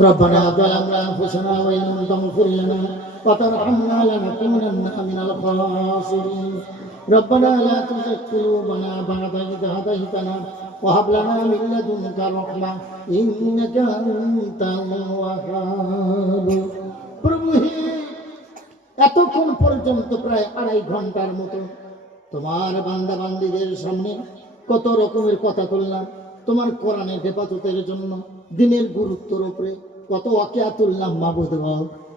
ربنا ظلمنا انفسنا وان لم تغفر لنا وترحمنا لنكونن من الخاسرين ربنا لا تزغ قلوبنا بعد إذ هديتنا وهب لنا من لدنك رحمة إنك أنت الوهاب প্রভু হে এতক্ষণ পর্যন্ত প্রায় আড়াই ঘন্টার মতো তোমার বান্দা বান্দিদের সামনে কত রকমের কথা বললাম তোমার কোরআনের হেফাজতের জন্য দিনের গুরুত্বর উপরে কত ওয়াকিয়া তুললাম মাবুদ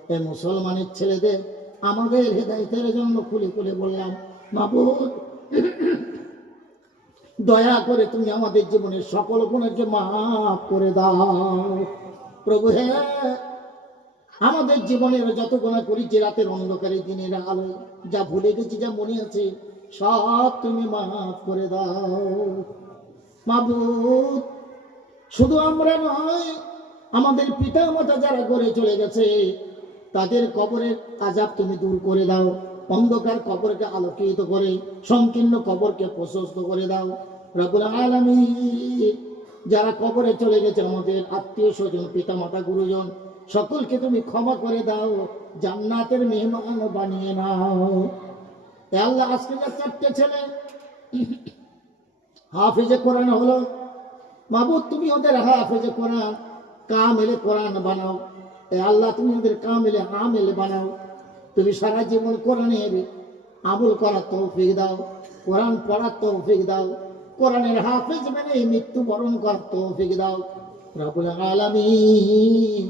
এ মুসলমানের ছেলেদের আমাদের হেদায়তের জন্য খুলে খুলে বললাম, মাবুদ, দয়া করে তুমি আমাদের জীবনের সকল গুণকে মাফ করে দাও। প্রভু হে, আমাদের জীবনের যত গুণা করেছি রাতের অন্ধকারে, দিনের আলো যা ভুলে গেছি, যা মনে আছে, সব তুমি মাফ করে দাও। মাবুদ, শুধু আমরা নয় আমাদের পিতা মাতা যারা গড়ে চলে গেছে, তাদের কবরের আজাব তুমি দূর করে দাও, অন্ধকার কবরকে আলোকিত করে, সংকীর্ণ কবরকে প্রশস্ত করে দাও। রবুল আলমী যারা কবরে চলে গেছে, আমাদের আত্মীয় স্বজন পিতা মাতা গুরুজন, সকলকে তুমি ক্ষমা করে দাও, জান্নাতের মেহমান বানিয়ে নাও। আল্লাহ, আজকে যে চারটে ছেলে, হাফেজে কোরআন হলো, মাবুদ, তুমি ওদের হাফেজে কোরআন কামেলে কোরআন বানাও। আল্লাহ তুমি ওদের কামেলে আমেলে বানাও। তুমি সারা জীবন কোরআনে আমল করার তৌফিক দাও, কোরআন পড়ার তৌফিক দাও, কোরআনের হাফেজ মানে মৃত্যু বরণ করার তৌফিক দাও। রাবুল আলামিন,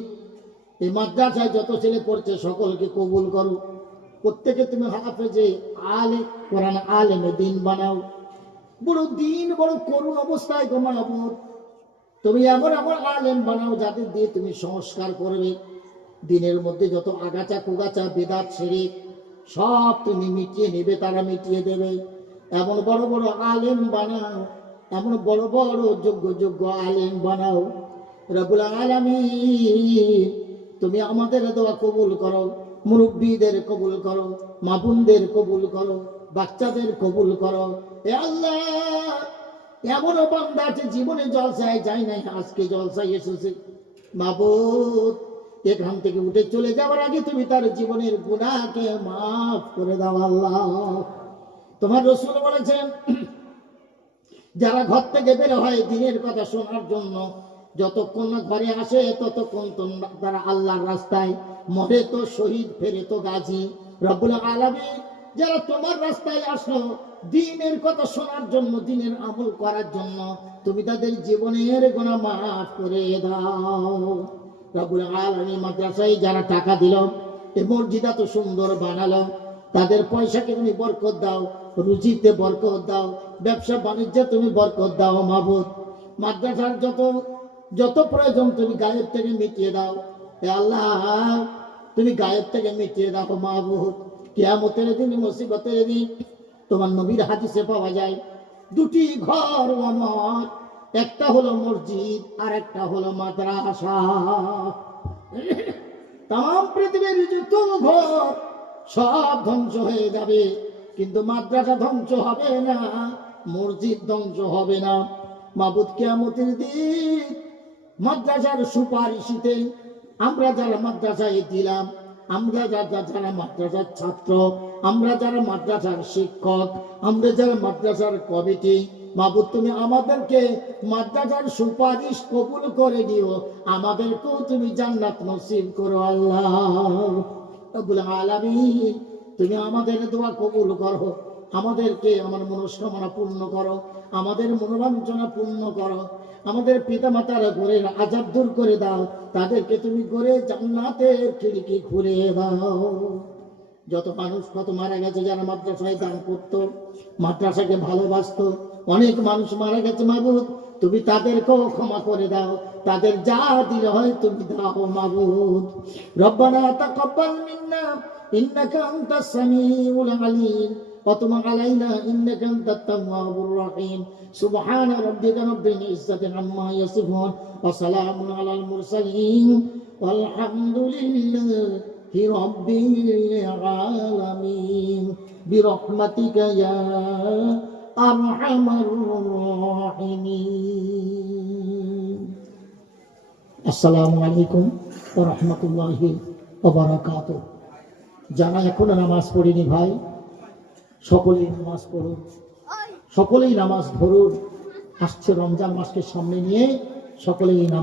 এই মাদ্রাসায় যত ছেলে পড়ছে সকলকে কবুল করো। প্রত্যেকে তুমি হাফেজে আলে, কোরআন আলেমে দিন বানাও। বড় দিন, বড় করুণ অবস্থায় গো তুমি এমন এমন আলেম বানাও যাদের দিয়ে তুমি সংস্কার করবে। দিনের মধ্যে যত আগাচা কুগাচা বেদাত ছেড়ে সব তুমি মিটিয়ে নেবে, তারা মিটিয়ে দেবে। এমন বড় বড় আলেম বানাও, এমন বড় বড় যোগ্য যোগ্য আলেম বানাও। রবুল আলমী তুমি আমাদের দোয়া কবুল করো, মুরব্বীদের কবুল করো, মাবুনদের কবুল করো, বাচ্চাদের কবুল করো। এ আল্লাহ! এমনও বান্দা আছে, জীবনে জলসায় যায় নাই, আজকে জলসায় এসেছে। মাবুদ, এখান থেকে উঠে চলে যাওয়ার আগে তুমি তার জীবনের গুণাকে মাফ করে দাও আল্লাহ। তোমার রসুল বলেছেন, যারা ঘর থেকে বের হয় দিনের কথা শোনার জন্য, যতক্ষণ না ঘরে আসে, ততক্ষণ তোমরা তারা আল্লাহর রাস্তায় মরে তো শহীদ, ফেরে তো গাজী। রব্বুল আলমী যারা তোমার রাস্তায় আসলো দিনের কথা শোনার জন্য, দিনের আমল করার জন্য, তুমি তাদের জীবনের গোনা মাফ করে দাও। রব্বুল আলমী মাদ্রাসায় যারা টাকা দিল এই মসজিদ এত সুন্দর বানালো, তাদের পয়সাকে তুমি বরকত দাও, রুজিতে বরকত দাও, ব্যবসা বাণিজ্যে তুমি বরকত দাও মাহবুদ মাদ্রাসার যত যত প্রয়োজন তুমি গায়েব থেকে মিটিয়ে দাও। এ আল্লাহ, তুমি গায়েব থেকে মিটিয়ে দাও মাহবুদ কেয়ামতের দিন মুসিবতের দিন, তোমার নবীর হাদিসে পাওয়া যায়, দুটি ঘর আমার একটা হলো মসজিদ আর একটা হলো মাদ্রাসা। তাম পৃথিবীর যত ঘর, সব ধ্বংস হয়ে যাবে, কিন্তু মাদ্রাসা ধ্বংস হবে না, মসজিদ ধ্বংস হবে না। মাবুদ কেয়ামতের দিন মাদ্রাসার সুপারিশিতে আমরা যারা মাদ্রাসায় দিলাম আমরা যারা যারা মাদ্রাসার ছাত্র, আমরা যারা মাদ্রাসার শিক্ষক, আমরা যারা মাদ্রাসার কমিটি, মাবুদ তুমি আমাদেরকে মাদ্রাসার সুপারিশ কবুল করে দিও। আমাদেরকেও তুমি জান্নাত নসিব করো আল্লাহ। আলামিন, তুমি আমাদের দোয়া কবুল করো। আমাদেরকে আমার মনস্কামনা পূর্ণ করো। আমাদের মনোরঞ্জনা পূর্ণ করো। আমাদের পিতামাতার ঘরের আজাব দূর করে দাও। তাদেরকে তুমি ঘরে জান্নাতের খিড়কি খুলে দাও। যত মানুষ কত মারা গেছে যারা মাদ্রাসায় দান করতো, মাদ্রাসাকে ভালোবাসত, অনেক মানুষ মারা গেছে মাবুদ, তুমি তাদেরকেও ক্ষমা করে দাও। তাদের যা দিলে হয় তুমি দাও মাবুদ। রব্বানা তাকাব্বাল মিন্না, ইন্নাকা আনতাস সামিউল আলিম। وتب علينا إنك أنت التواب الرحيم سبحان ربك رب العزة عما يصفون وسلام على المرسلين والحمد لله رب العالمين برحمتك يا أرحم الراحمين আসসালামু আলাইকুম ও রহমতুল্লাহি ওবারাকাত যারা এখনো নামাজ পড়িনি ভাই সকলেই নামাজ পড়ুন। সকলেই নামাজ ধরুন। আসছে রমজান মাসকে সামনে নিয়ে সকলেই নামাজ